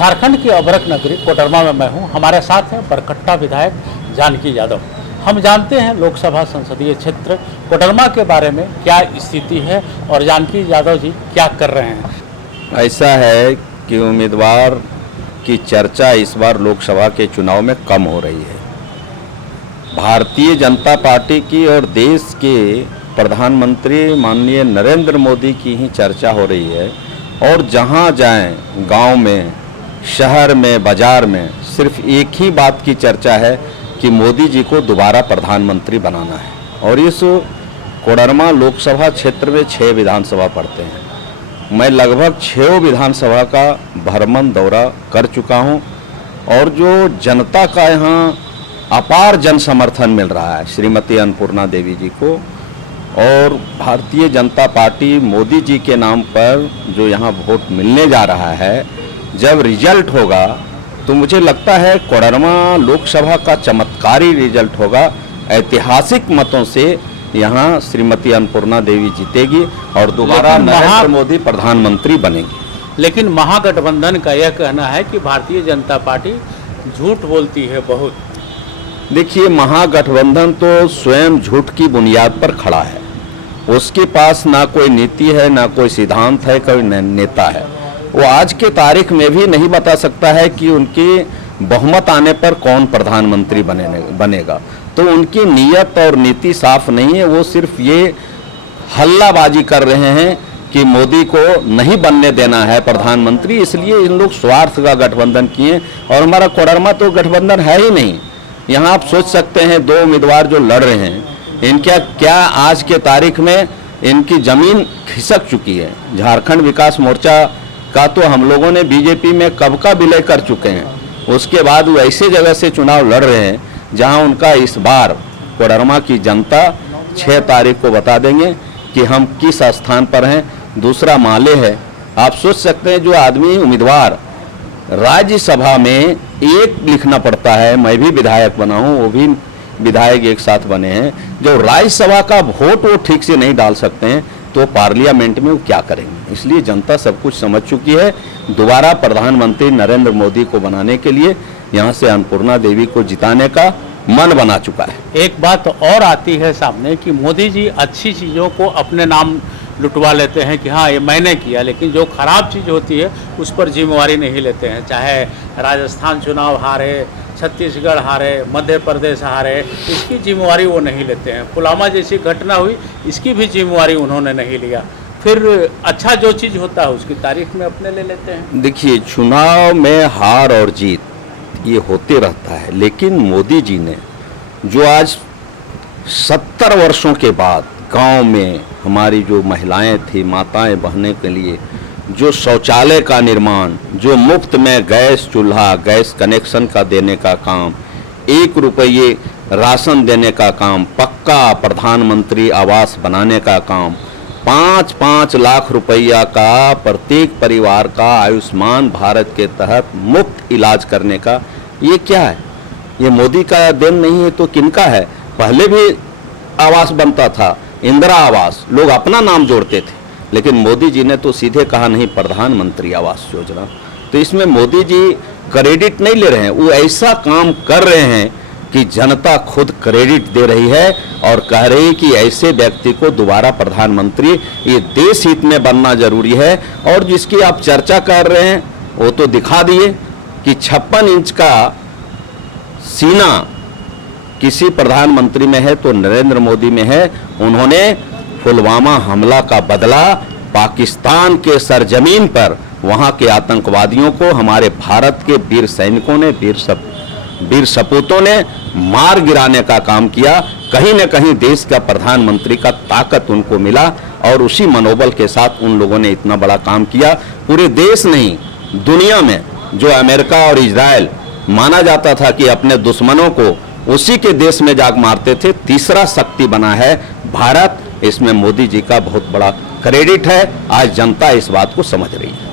झारखंड की अभरक नगरी कोडरमा में मैं हूं। हमारे साथ हैं बरकट्टा विधायक जानकी यादव। हम जानते हैं लोकसभा संसदीय क्षेत्र कोडरमा के बारे में क्या स्थिति है और जानकी यादव जी क्या कर रहे हैं। ऐसा है कि उम्मीदवार की चर्चा इस बार लोकसभा के चुनाव में कम हो रही है। भारतीय जनता पार्टी की और देश के प्रधानमंत्री माननीय नरेंद्र मोदी की ही चर्चा हो रही है। और जहां जाएं, गांव में, शहर में, बाजार में, सिर्फ एक ही बात की चर्चा है कि मोदी जी को दोबारा प्रधानमंत्री बनाना है। और इस कोडरमा लोकसभा क्षेत्र में 6 विधानसभा पड़ते हैं। मैं लगभग 6 विधानसभा का भ्रमण दौरा कर चुका हूं और जो जनता का यहाँ अपार जन समर्थन मिल रहा है श्रीमती अन्नपूर्णा देवी जी को, और भारतीय जनता पार्टी मोदी जी के नाम पर जो यहाँ वोट मिलने जा रहा है, जब रिजल्ट होगा तो मुझे लगता है कोडरमा लोकसभा का चमत्कारी रिजल्ट होगा। ऐतिहासिक मतों से यहाँ श्रीमती अन्नपूर्णा देवी जीतेगी और दोबारा नरेंद्र मोदी प्रधानमंत्री बनेंगे। लेकिन महागठबंधन का यह कहना है कि भारतीय जनता पार्टी झूठ बोलती है बहुत। देखिए, महागठबंधन तो स्वयं झूठ की बुनियाद पर खड़ा है। उसके पास ना कोई नीति है, ना कोई सिद्धांत है, कोई नेता है। वो आज के तारीख में भी नहीं बता सकता है कि उनकी बहुमत आने पर कौन प्रधानमंत्री बनेगा। तो उनकी नीयत और नीति साफ नहीं है। वो सिर्फ ये हल्लाबाजी कर रहे हैं कि मोदी को नहीं बनने देना है प्रधानमंत्री, इसलिए इन लोग स्वार्थ का गठबंधन किए। और हमारा कोडरमा तो गठबंधन है ही नहीं। यहाँ आप सोच सकते हैं 2 उम्मीदवार जो लड़ रहे हैं, इनका क्या आज के तारीख में इनकी जमीन खिसक चुकी है। झारखंड विकास मोर्चा का तो हम लोगों ने बीजेपी में कब का विलय कर चुके हैं। उसके बाद वो ऐसे जगह से चुनाव लड़ रहे हैं जहां उनका इस बार कोडरमा की जनता 6 तारीख को बता देंगे कि हम किस स्थान पर हैं। दूसरा माले है, आप सोच सकते हैं जो आदमी उम्मीदवार राज्यसभा में एक लिखना पड़ता है, मैं भी विधायक बना हूँ, वो भी विधायक एक साथ बने हैं, जो राज्यसभा का वोट वो ठीक से नहीं डाल सकते हैं, तो पार्लियामेंट में वो क्या करेंगे। इसलिए जनता सब कुछ समझ चुकी है। दोबारा प्रधानमंत्री नरेंद्र मोदी को बनाने के लिए यहाँ से अन्नपूर्णा देवी को जिताने का मन बना चुका है। एक बात और आती है सामने कि मोदी जी अच्छी चीज़ों को अपने नाम लुटवा लेते हैं कि हाँ ये मैंने किया, लेकिन जो खराब चीज़ होती है उस पर जिम्मेवारी नहीं लेते हैं। चाहे राजस्थान चुनाव हारे, छत्तीसगढ़ हारे, मध्य प्रदेश हारे, इसकी जिम्मेवारी वो नहीं लेते हैं। पुलवामा जैसी घटना हुई, इसकी भी जिम्मेवारी उन्होंने नहीं लिया। फिर अच्छा जो चीज़ होता है उसकी तारीफ में अपने ले लेते हैं। देखिए, चुनाव में हार और जीत ये होते रहता है, लेकिन मोदी जी ने जो आज 70 वर्षों के बाद गांव में हमारी जो महिलाएं थी, माताएं बहने के लिए जो शौचालय का निर्माण, जो मुफ्त में गैस चूल्हा, गैस कनेक्शन का देने का काम, 1 रुपये राशन देने का काम, पक्का प्रधानमंत्री आवास बनाने का काम, 5-5 लाख रुपया का प्रत्येक परिवार का आयुष्मान भारत के तहत मुफ्त इलाज करने का, ये क्या है? ये मोदी का देन नहीं है तो किनका है? पहले भी आवास बनता था, इंदिरा आवास, लोग अपना नाम जोड़ते थे, लेकिन मोदी जी ने तो सीधे कहा नहीं प्रधानमंत्री आवास योजना। तो इसमें मोदी जी क्रेडिट नहीं ले रहे हैं, वो ऐसा काम कर रहे हैं कि जनता खुद क्रेडिट दे रही है और कह रही है कि ऐसे व्यक्ति को दोबारा प्रधानमंत्री ये देश हित में बनना जरूरी है। और जिसकी आप चर्चा कर रहे हैं वो तो दिखा दिए कि 56 इंच का सीना किसी प्रधानमंत्री में है तो नरेंद्र मोदी में है। उन्होंने पुलवामा हमला का बदला पाकिस्तान के सरजमीन पर वहां के आतंकवादियों को हमारे भारत के वीर सैनिकों ने, वीर सपूतों ने मार गिराने का काम किया। कहीं न कहीं देश का प्रधानमंत्री का ताकत उनको मिला और उसी मनोबल के साथ उन लोगों ने इतना बड़ा काम किया। पूरे देश नहीं, दुनिया में जो अमेरिका और इजराइल माना जाता था कि अपने दुश्मनों को उसी के देश में जाग मारते थे, तीसरा शक्ति बना है भारत। इसमें मोदी जी का बहुत बड़ा क्रेडिट है। आज जनता इस बात को समझ रही है।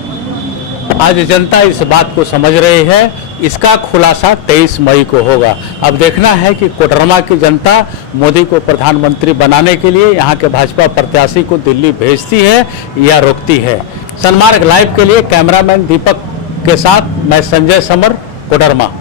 आज जनता इस बात को समझ रही है। इसका खुलासा 23 मई को होगा। अब देखना है कि कोडरमा की जनता मोदी को प्रधानमंत्री बनाने के लिए यहाँ के भाजपा प्रत्याशी को दिल्ली भेजती है या रोकती है। सनमार्ग लाइव के लिए कैमरामैन दीपक के साथ मैं संजय समर, कोडरमा।